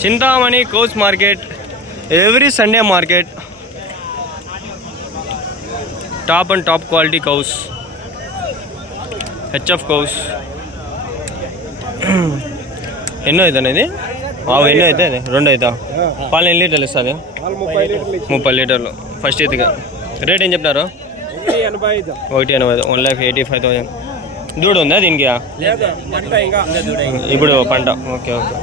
Chintamani cows market, every Sunday market. Top and top quality cows, HF cows. ఎన్నో అవుతుంది ఇది? ఎన్నో అవుతుంది? 2 అవుతా. పాలు ఎన్ని లీటర్లు ఇస్తుంది? 30 లీటర్లు ఫస్ట్ ఇదిగా. రేట్ ఏం చెప్తారు? 185, 1,85,000. దూడ ఉందా దీనికి? ఇప్పుడు పంట. Okay okay.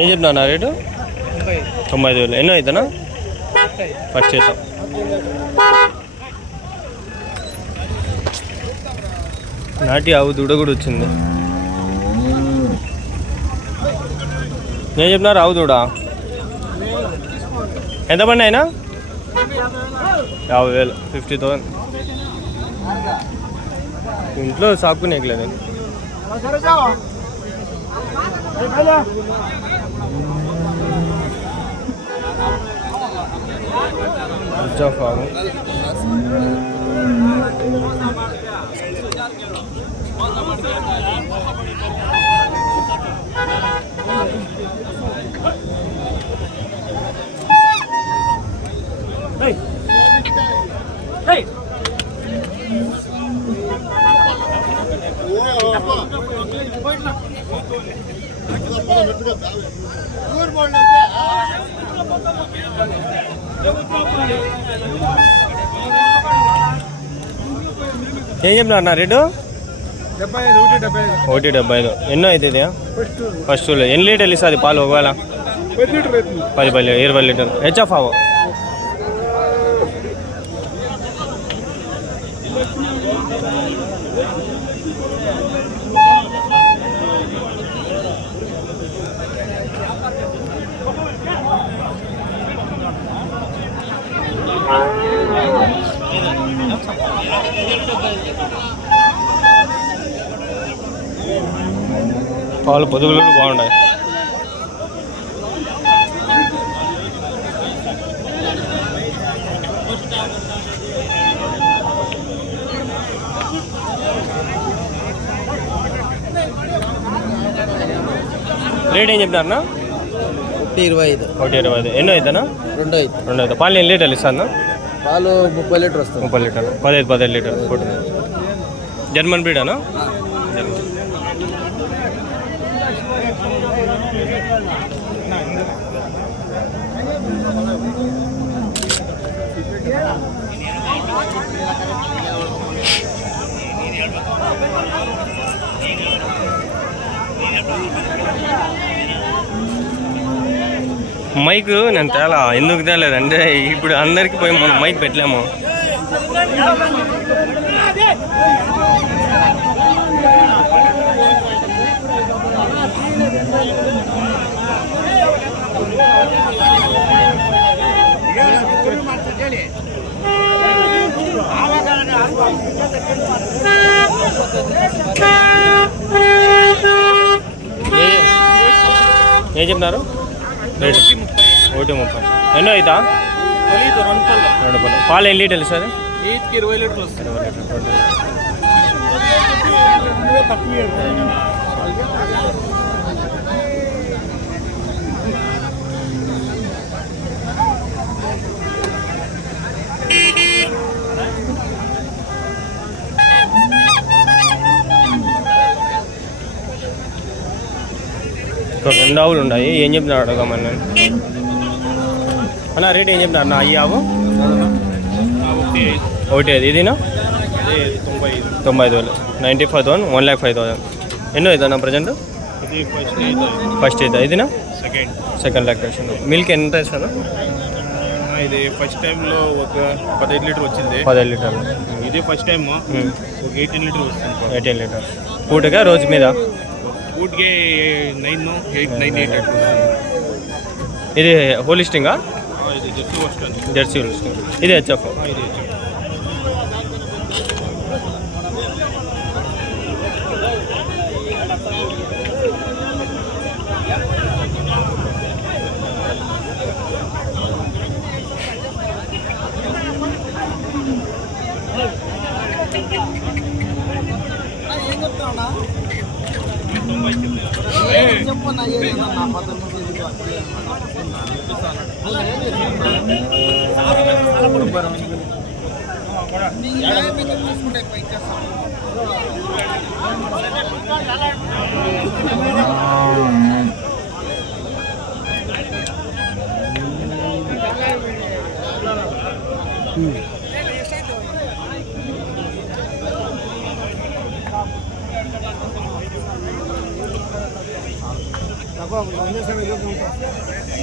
ఏం చెప్తున్నా రేటు? 95,000. ఎన్నో అవుతానా? ఫస్ట్ అవుతాం. నాటి ఆవు దూడ కూడా వచ్చింది. ఏం చెప్తున్నారు? ఆవు దూడ ఎంత పడిన అయినా? 50,000, 50,000. ఇంట్లో సాకునేయట్లేదు. ఫాము ఏం చెప్తున్నా రేటు? 175. ఎన్నో అవుతుంది? ఫస్ట్ ఎన్ని లీటర్లు ఇస్తుంది పాలు ఒకవేళ? 10, 20 లీటర్లు. హెచ్ఎఫ్ ఆవు. పాలు పొదుగులు బాగున్నాయి. రేట్ ఏం చెప్తారన్నా? 125. 125. ఎన్నో అవుతానా? 2 అవుతా. పాలు ఎన్ని లీటర్లు ఇస్తాను? పాలు 30 లీటర్ వస్తుంది. 30 లీటర్లు. 15 లీటర్లు. జర్మన్ బ్రీడానా? మైక్ నేను తేలా. ఎందుకు తేలేదు అంటే ఇప్పుడు అందరికి పోయి మనం మైక్ పెట్టలేము. ఏం చెప్తున్నారు? 130. ఎన్నో అవుతా? 2 పళ్ళు. పాలు ఎన్ని లీటర్లు సార్? 20 లీటర్లు వస్తుంది. ఇక్కడ 2 ఆవులు ఉన్నాయి. ఏం చెప్తున్నారు అడగమని అన్న. రేట్ ఏం చెప్తున్నారు అన్న? ఈ ఆవు 1.5. ఇదినా 95,000. 95,000, 1,05,000. ఎన్నో అవుతుందా ప్రజెంట్? ఫస్ట్ అవుతా. ఇదినా సెకండ్ లాక్టేషన్. మిల్క్ ఎంత ఇస్తాను? ఇది ఫస్ట్ టైంలో ఒక 15 లీటర్ వచ్చింది. 15 లీటర్లు. ఇది ఫస్ట్ టైం 18 లీటర్ వస్తుంది. 18 లీటర్. పూటగా రోజు మీద? పూటకి 9, 8, 9, 8 అట్లా. ఇది హోలిస్టింగా? ఇది జెర్సీ వస్తుంది. జెర్సీ హోలిస్టింగ్. ఇది హెచ్ఎఫ్. ఇది హెచ్ఎఫ్.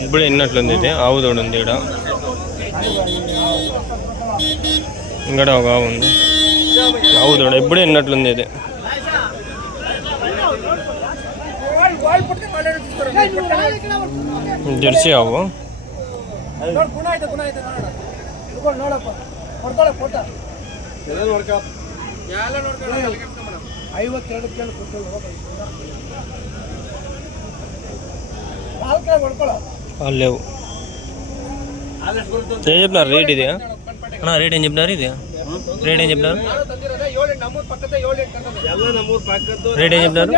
ఇప్పుడు ఎన్నట్లుంది ఇది? ఆవు తోడు ఉంది ఇక్కడ. ఇక్కడ ఒక ఆవు ఉంది. ఆవు తోడు ఎప్పుడే ఎన్నట్లుంది ఇది. జెర్సీ ఆవు. వాళ్ళు లేవు. ఏం చెప్పినారు రేట్ ఇది? రేట్ ఏం చెప్పినారు? ఇది రేట్ ఏం చెప్పినారు? రేట్ ఏం చెప్పినారు?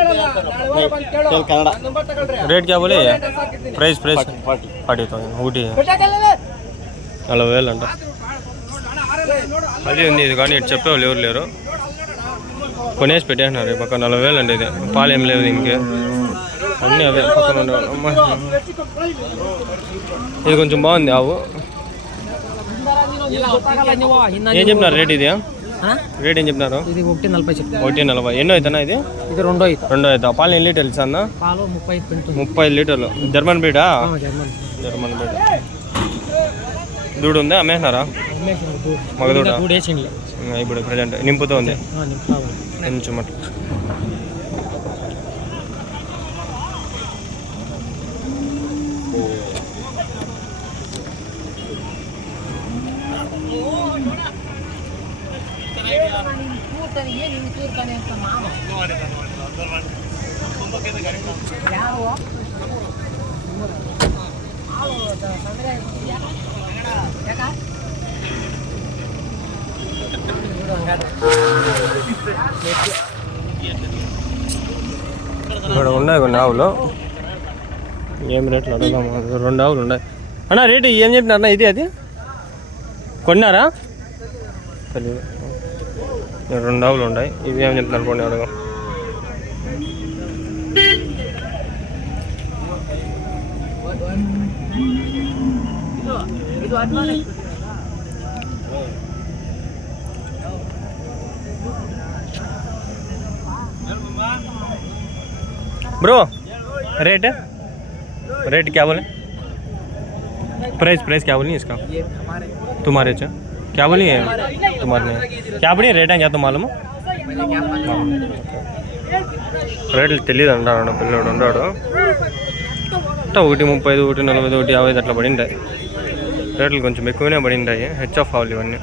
రేట్ క్యా బోలే? ప్రైస్ 40,000. ఒకటి 40,000 అంట. అది ఉంది ఇది, కానీ ఇటు చెప్పేవాళ్ళు ఎవరు లేరు. కొనేసి పెట్టేసినారు ఈ పక్క. 40,000 అండి ఇది. పాలు ఏం లేదు ఇంకే, అన్నీ అవే పక్కన ఉండేవాళ్ళు. అమ్మ, ఇది కొంచెం బాగుంది ఆవు. ఏం చెప్పినారు రేట్ ఇది? రేట్ ఏం చెప్పినారు? ఇది 140 చెప్పి. 140. ఎన్నో అవుతానా ఇది? ఇది రెండో అవుతా. పాలు ఎన్ని లీటర్లు ఇస్తా? పాలు 30 లీటర్లు. జర్మన్ బ్రీడా? German breed. దూడు ఉందా? అమ్మేసినారా? మగదూడ ఇప్పుడు ప్రజెంట్ నింపుతూ ఉంది కొంచెం అట్లా. ఇక్కడ ఉన్నాయి కొన్ని ఆవులు. ఏం రేట్లు అడుగుదాం. 2 ఆవులు ఉన్నాయి అన్న. రేటు ఏం చెప్పినారన్నా? ఇది అది కొన్నారా? తెలియదు. 2 ఆవులు ఉన్నాయి. ఇవి ఏం చెప్తున్నారు కొన్ని అడగం. ब्रो रेट रेट क्या बोले? प्राइस क्या बोली इसका? तुम्हारे अच्छा क्या बोली है? तुम्हारे ने क्या बोली? रेट है क्या तो मालूम? రేట్లు తెలియదు అంటాడు పిల్లడు ఉన్నాడు. అంటే 130, 140, 150 అట్లా పడింటాయి. రేట్లు కొంచెం ఎక్కువనే పడింటాయి. హెచ్ఎఫ్ ఆవులు ఇవన్నీ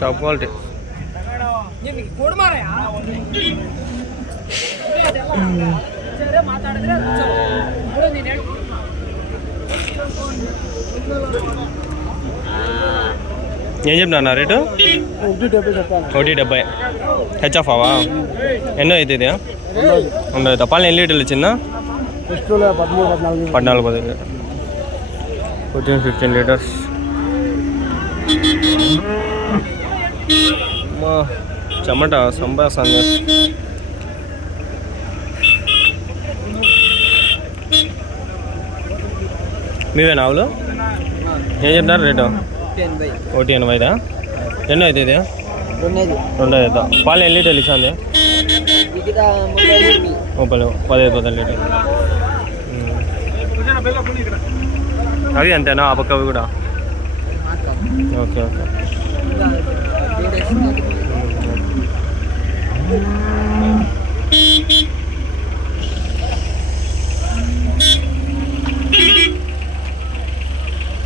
టాప్ క్వాలిటీ. ఏం చెప్పినా రేటు? 170. హెచ్ఎఫ్ అవా? ఎన్నో అవుతుంది? 2 పాలు ఎన్ని లీటర్లు ఇచ్చిందా? 14-15 లీటర్. 14-15 లీటర్స్. చెమట సంపాసాన్ని. మీవేనా ఆవులు? ఏం చెప్తున్నారు రేటు? 180. ఎన్నో అవుతుంది? 2 అవుతా. పాలు ఎన్ని లీటర్లు ఇచ్చింది? 15 లీటర్లు. అవి అంతేనా? ఆ పక్కవి కూడా? Okay okay.